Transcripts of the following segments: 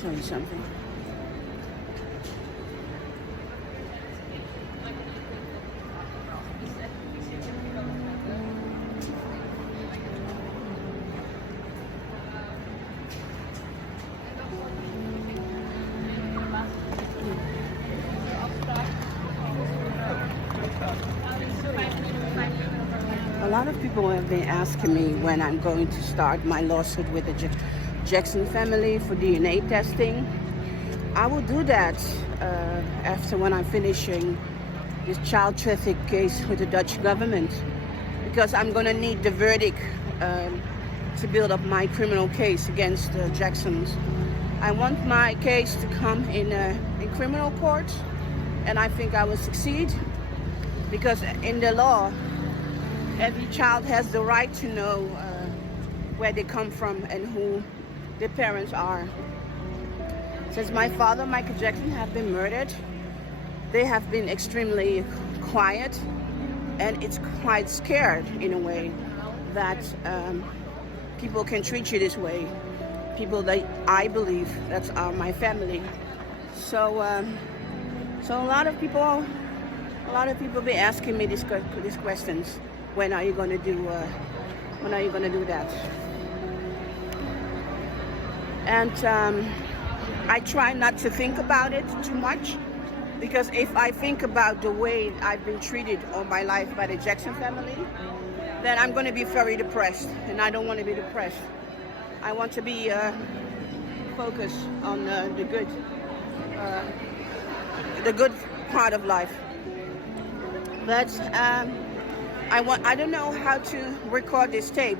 Show you something. A lot of people have been asking me when I'm going to start my lawsuit with the Jackson family for DNA testing. I will do that after when I'm finishing this child traffic case with the Dutch government, because I'm going to need the verdict to build up my criminal case against the Jacksons. I want my case to come in criminal court, and I think I will succeed, because in the law, every child has the right to know where they come from and who their parents are. Since my father, Michael Jackson, have been murdered, they have been extremely quiet, and it's quite scared in a way that people can treat you this way. People that I believe that are my family. So a lot of people be asking me these questions. When are you going to do that? And I try not to think about it too much, because if I think about the way I've been treated all my life by the Jackson family, then I'm going to be very depressed, and I don't want to be depressed. I want to be focused on the good part of life. But I don't know how to record this tape.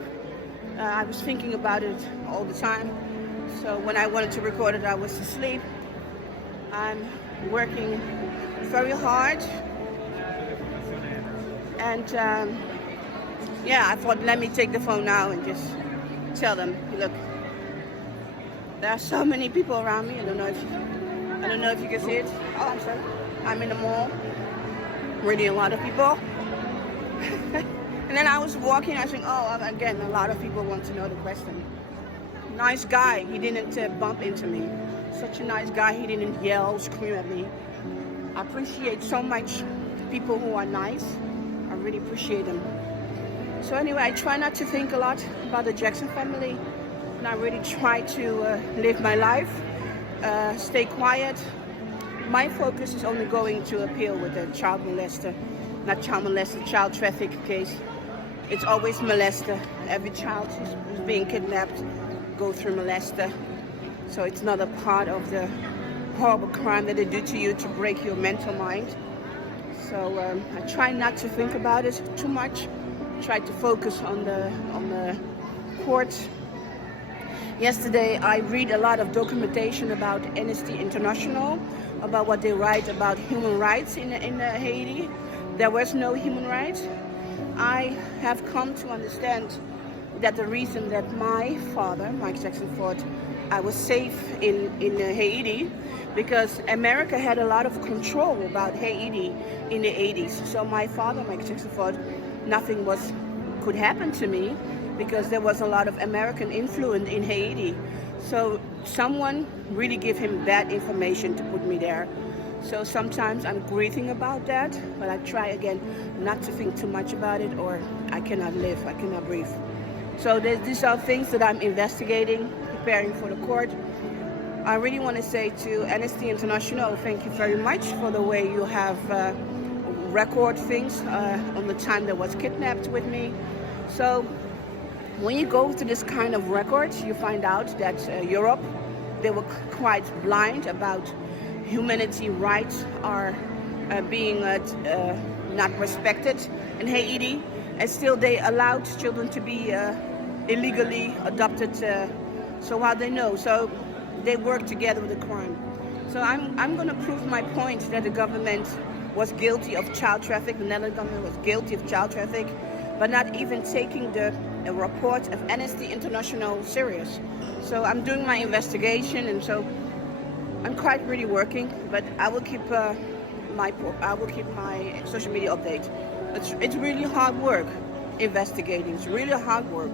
I was thinking about it all the time. So when I wanted to record it, I was asleep. I'm working very hard. And I thought, let me take the phone now and just tell them, look, there are so many people around me. I don't know if you can see it. Oh, I'm sorry. I'm in the mall. Really a lot of people. And then I was walking, I was thinking, again, a lot of people want to know the question. Nice guy, he didn't bump into me. Such a nice guy, he didn't yell, scream at me. I appreciate so much people who are nice. I really appreciate them. So anyway, I try not to think a lot about the Jackson family. And I really try to live my life, stay quiet. My focus is only going to appeal with the child traffic case. It's always molester. Every child who's being kidnapped goes through molester. So it's not a part of the horrible crime that they do to you to break your mental mind. So I try not to think about it too much. Try to focus on the court. Yesterday I read a lot of documentation about Amnesty International, about what they write about human rights in Haiti. There was no human rights. I have come to understand that the reason that my father, Mike Jackson, thought I was safe in Haiti, because America had a lot of control about Haiti in the 80s. So my father, Mike Jackson, thought nothing could happen to me, because there was a lot of American influence in Haiti. So someone really gave him bad information to put me there. So sometimes I'm grieving about that, but I try again not to think too much about it, or I cannot live, I cannot breathe. So these are things that I'm investigating, preparing for the court. I really want to say to Amnesty International, thank you very much for the way you have record things on the time that was kidnapped with me. So when you go to this kind of records, you find out that Europe, they were quite blind about humanity rights are being not respected in Haiti, and still they allowed children to be illegally adopted. So how they know? So they work together with the crime. So I'm going to prove my point that the government was guilty of child trafficking. The Netherlands government was guilty of child trafficking, but not even taking the report of Amnesty International serious. So I'm doing my investigation, and so I'm quite really working, but I will keep my social media update. It's really hard work investigating. It's really hard work.